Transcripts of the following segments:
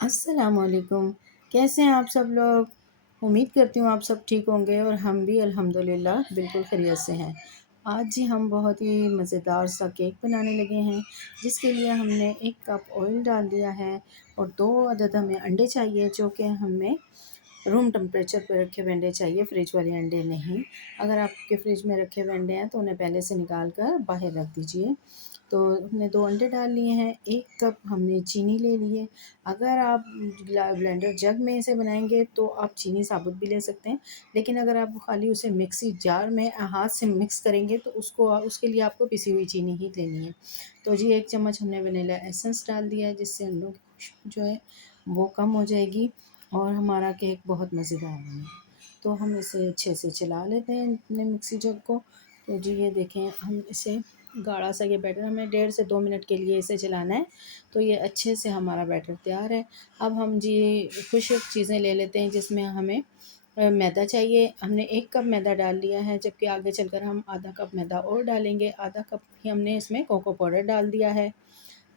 अस्सलामुअलैकुम। कैसे हैं आप सब लोग? उम्मीद करती हूँ आप सब ठीक होंगे और हम भी अल्हम्दुलिल्लाह बिल्कुल खैरियत से हैं। आज जी हम बहुत ही मज़ेदार सा केक बनाने लगे हैं, जिसके लिए हमने 1 कप ऑयल डाल दिया है और 2 अदद हमें अंडे चाहिए, जो कि हमें रूम टेम्परेचर पे रखे हुए अंडे चाहिए, फ्रिज वाले अंडे नहीं। अगर आपके फ्रिज में रखे हुए अंडे हैं तो उन्हें पहले से निकाल कर बाहर रख दीजिए। तो हमने 2 अंडे डाल लिए हैं, 1 कप हमने चीनी ले ली है। अगर आप ब्लेंडर जग में इसे बनाएँगे तो आप चीनी साबुत भी ले सकते हैं, लेकिन अगर आप खाली उसे मिक्सी जार में हाथ से मिक्स करेंगे तो उसके लिए आपको पिसी हुई चीनी ही लेनी है। तो जी 1 चम्मच हमने वनीला एसेंस डाल दिया है, जिससे अंडों की खुशबू जो है वो कम हो जाएगी और हमारा केक बहुत मज़ेदार बनेगा। तो हम इसे अच्छे से चला लेते हैं अपने मिक्सी जग को। तो जी ये देखें, हम इसे गाढ़ा सा ये बैटर हमें 1.5 से 2 मिनट के लिए इसे चलाना है। तो ये अच्छे से हमारा बैटर तैयार है। अब हम जी कुछ चीज़ें ले लेते हैं जिसमें हमें मैदा चाहिए। हमने 1 कप मैदा डाल लिया है, जबकि आगे चलकर हम आधा कप मैदा और डालेंगे। आधा कप ही हमने इसमें कोको पाउडर डाल दिया है।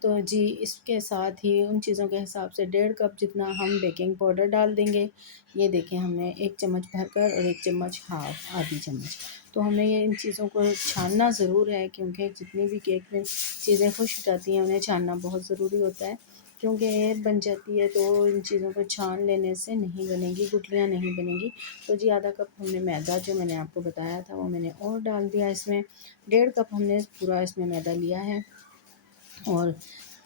तो जी इसके साथ ही उन चीज़ों के हिसाब से 1.5 कप जितना हम बेकिंग पाउडर डाल देंगे। ये देखें, हमने 1 चम्मच भरकर और 1 चम्मच हाफ़ आधी चम्मच। तो हमें ये इन चीज़ों को छानना ज़रूर है, क्योंकि जितनी भी केक में चीज़ें खुश्क जाती हैं उन्हें छानना बहुत ज़रूरी होता है, क्योंकि एयर बन जाती है तो इन चीज़ों को छान लेने से नहीं बनेगी, गुठलियाँ नहीं बनेंगी। तो जी आधा कप हमने मैदा जो मैंने आपको बताया था वो मैंने और डाल दिया इसमें। 1.5 कप हमने पूरा इसमें मैदा लिया है और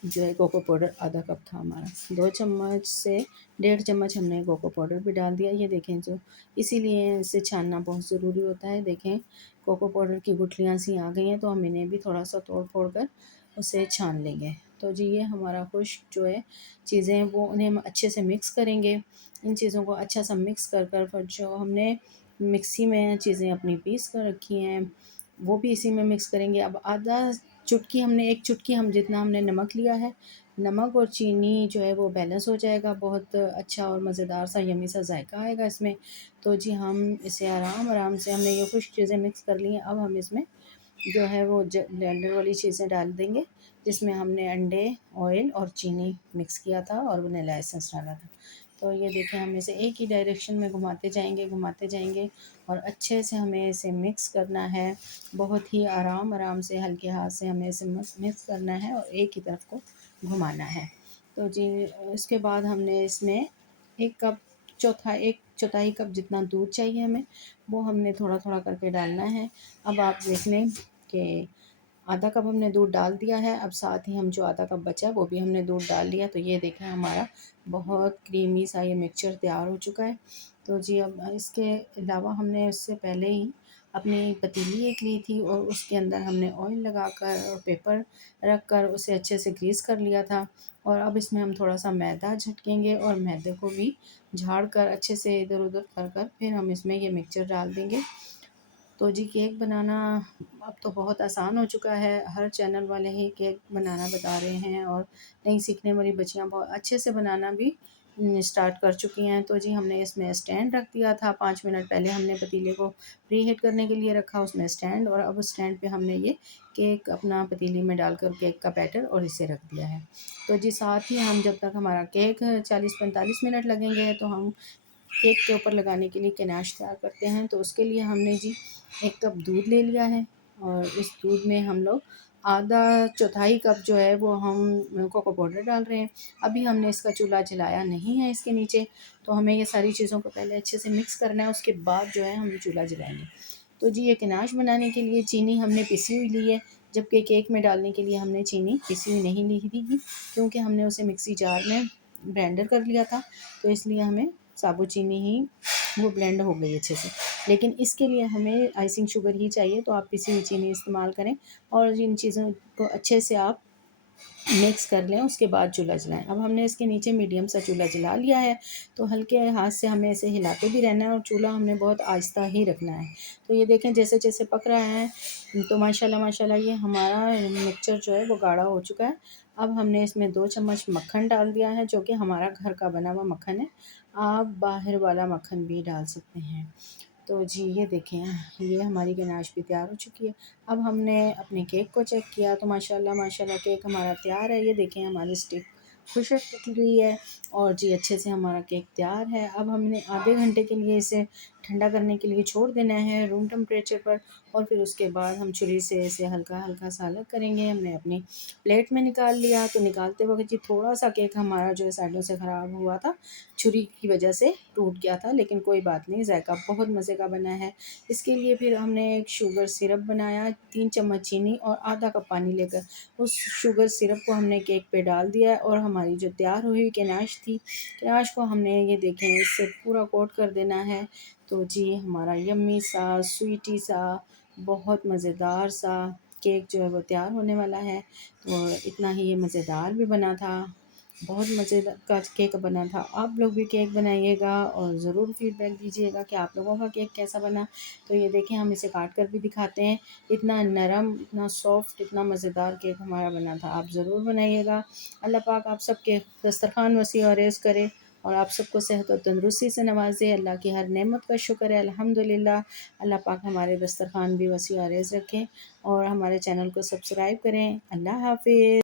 जो है कोको पाउडर आधा कप था हमारा। 2 चम्मच से 1.5 चम्मच हमने कोको पाउडर भी डाल दिया। ये देखें, जो इसीलिए इसे छानना बहुत ज़रूरी होता है। देखें, कोको पाउडर की गुठलियाँ सी आ गई हैं, तो हम इन्हें भी थोड़ा-सा तोड़-फोड़ कर उसे छान लेंगे। तो जी ये हमारा खुश्क जो है चीज़ें हैं वो उन्हें हम अच्छे से मिक्स करेंगे। इन चीज़ों को अच्छा सा मिक्स कर कर फिर जो हमने मिक्सी में चीज़ें अपनी पीस कर रखी हैं, वो भी इसी में मिक्स करेंगे। अब आधा चुटकी हमने 1 चुटकी हम जितना हमने नमक लिया है, नमक और चीनी जो है वो बैलेंस हो जाएगा, बहुत अच्छा और मज़ेदार सा यम्मी सा जायका आएगा इसमें। तो जी हम इसे आराम-आराम से हमने ये खुश्क चीज़ें मिक्स कर ली हैं। अब हम इसमें जो है वो ब्लेंडर वाली चीज़ें डाल देंगे, जिसमें हमने अंडे, ऑयल और चीनी मिक्स किया था और वनीला एसेंस डाला था। तो ये देखें, हम इसे एक ही डायरेक्शन में घुमाते जाएंगे और अच्छे से हमें इसे मिक्स करना है। बहुत ही आराम से हल्के हाथ से हमें इसे मिक्स करना है और एक ही तरफ को घुमाना है। तो जी इसके बाद हमने इसमें 1 चौथाई कप जितना दूध चाहिए हमें, वो हमने थोड़ा-थोड़ा करके डालना है। अब आप देख लें कि आधा कप हमने दूध डाल दिया है। अब साथ ही हम जो आधा कप बचा वो भी हमने दूध डाल दिया। तो ये देखें, हमारा बहुत क्रीमी सा ये मिक्सचर तैयार हो चुका है। तो जी अब इसके अलावा हमने उससे पहले ही अपनी पतीली एक ली थी और उसके अंदर हमने ऑयल लगाकर और पेपर रख कर उसे अच्छे से ग्रीस कर लिया था। और अब इसमें हम थोड़ा-सा मैदा झटकेंगे और मैदे को भी झाड़ कर अच्छे से इधर-उधर कर कर फिर हम इसमें ये मिक्सचर डाल देंगे। तो जी केक बनाना अब तो बहुत आसान हो चुका है। हर चैनल वाले ही केक बनाना बता रहे हैं और नई सीखने वाली बच्चियाँ बहुत अच्छे से बनाना भी स्टार्ट कर चुकी हैं। तो जी हमने इसमें स्टैंड रख दिया था, 5 मिनट पहले हमने पतीले को प्री हीट करने के लिए रखा उसमें स्टैंड, और अब स्टैंड पे हमने ये केक अपना पतीली में डालकर केक का बैटर और इसे रख दिया है। तो जी साथ ही हम जब तक हमारा केक 40-45 मिनट लगेंगे तो हम केक के ऊपर लगाने के लिए गनाश तैयार करते हैं। तो उसके लिए हमने जी 1 कप दूध ले लिया है और इस दूध में हम लोग आधा चौथाई कप जो है वो हम कोको पाउडर डाल रहे हैं। अभी हमने इसका चूल्हा जलाया नहीं है इसके नीचे, तो हमें ये सारी चीज़ों को पहले अच्छे से मिक्स करना है, उसके बाद जो है हम चूल्हा जलाएँगे। तो जी ये गनाश बनाने के लिए चीनी हमने पिसी हुई ली है, जबकि केक में डालने के लिए हमने चीनी पिसी हुई नहीं ली थी, क्योंकि हमने उसे मिक्सी जार में ब्लेंडर कर लिया था, तो इसलिए हमें साबुत चीनी ही वो ब्लेंड हो गई अच्छे से। लेकिन इसके लिए हमें आइसिंग शुगर ही चाहिए, तो आप पिसी हुई चीनी इस्तेमाल करें और इन चीज़ों को अच्छे से आप मिक्स कर लें, उसके बाद चूल्हा जलाएँ। अब हमने इसके नीचे मीडियम सा चूल्हा जला लिया है, तो हल्के हाथ से हमें इसे हिलाते भी रहना है और चूल्हा हमने बहुत आहिस्ता ही रखना है। तो ये देखें, जैसे-जैसे पक रहा है तो माशाल्लाह माशाल्लाह ये हमारा मिक्सचर जो है वो गाढ़ा हो चुका है। अब हमने इसमें 2 चम्मच मक्खन डाल दिया है, जो कि हमारा घर का बना हुआ मक्खन है। आप बाहर वाला मक्खन भी डाल सकते हैं। तो जी ये देखें, ये हमारी गनाश भी तैयार हो चुकी है। अब हमने अपने केक को चेक किया तो माशाल्लाह माशाल्लाह केक हमारा तैयार है। ये देखें, हमारी स्टिक खुशक रही है। और जी अच्छे से हमारा केक तैयार है। अब हमने आधे घंटे के लिए इसे ठंडा करने के लिए छोड़ देना है रूम टेम्परेचर पर, और फिर उसके बाद हम छुरी से इसे हल्का हल्का सा अलग करेंगे। हमने अपनी प्लेट में निकाल लिया, तो निकालते वक्त जी थोड़ा सा केक हमारा जो है साइडों से ख़राब हुआ था, छुरी की वजह से टूट गया था, लेकिन कोई बात नहीं, जायका बहुत मज़े का बना है। इसके लिए फिर हमने एक शुगर सिरप बनाया, 3 चम्मच चीनी और आधा कप पानी लेकर उस शुगर सिरप को हमने केक पे डाल दिया है, और हमारी जो तैयार हुई हुई गनाश थी, गनाश को हमने ये देखें इससे पूरा कोट कर देना है। तो जी हमारा यम्मी सा स्वीटी सा बहुत मज़ेदार सा केक जो है वो तैयार होने वाला है। और इतना ही ये मज़ेदार भी बना था, बहुत मज़े का केक बना था। आप लोग भी केक बनाइएगा और ज़रूर फीडबैक दीजिएगा कि आप लोगों का केक कैसा बना। तो ये देखें हम इसे काट कर भी दिखाते हैं, इतना नरम, इतना सॉफ्ट, इतना मज़ेदार केक हमारा बना था। आप ज़रूर बनाइएगा। अल्लाह पाक आप सबके दस्तरखान वसी और रेज़ करे, और आप सबको सेहत और तंदुरुस्ती से नवाज़े। अल्लाह की हर नेमत का शुक्र है, अल्हम्दुलिल्लाह। अल्लाह पाक हमारे दस्तरखान भी वसी और रेज़ रखें, और हमारे चैनल को सब्सक्राइब करें। अल्लाह हाफ़िज़।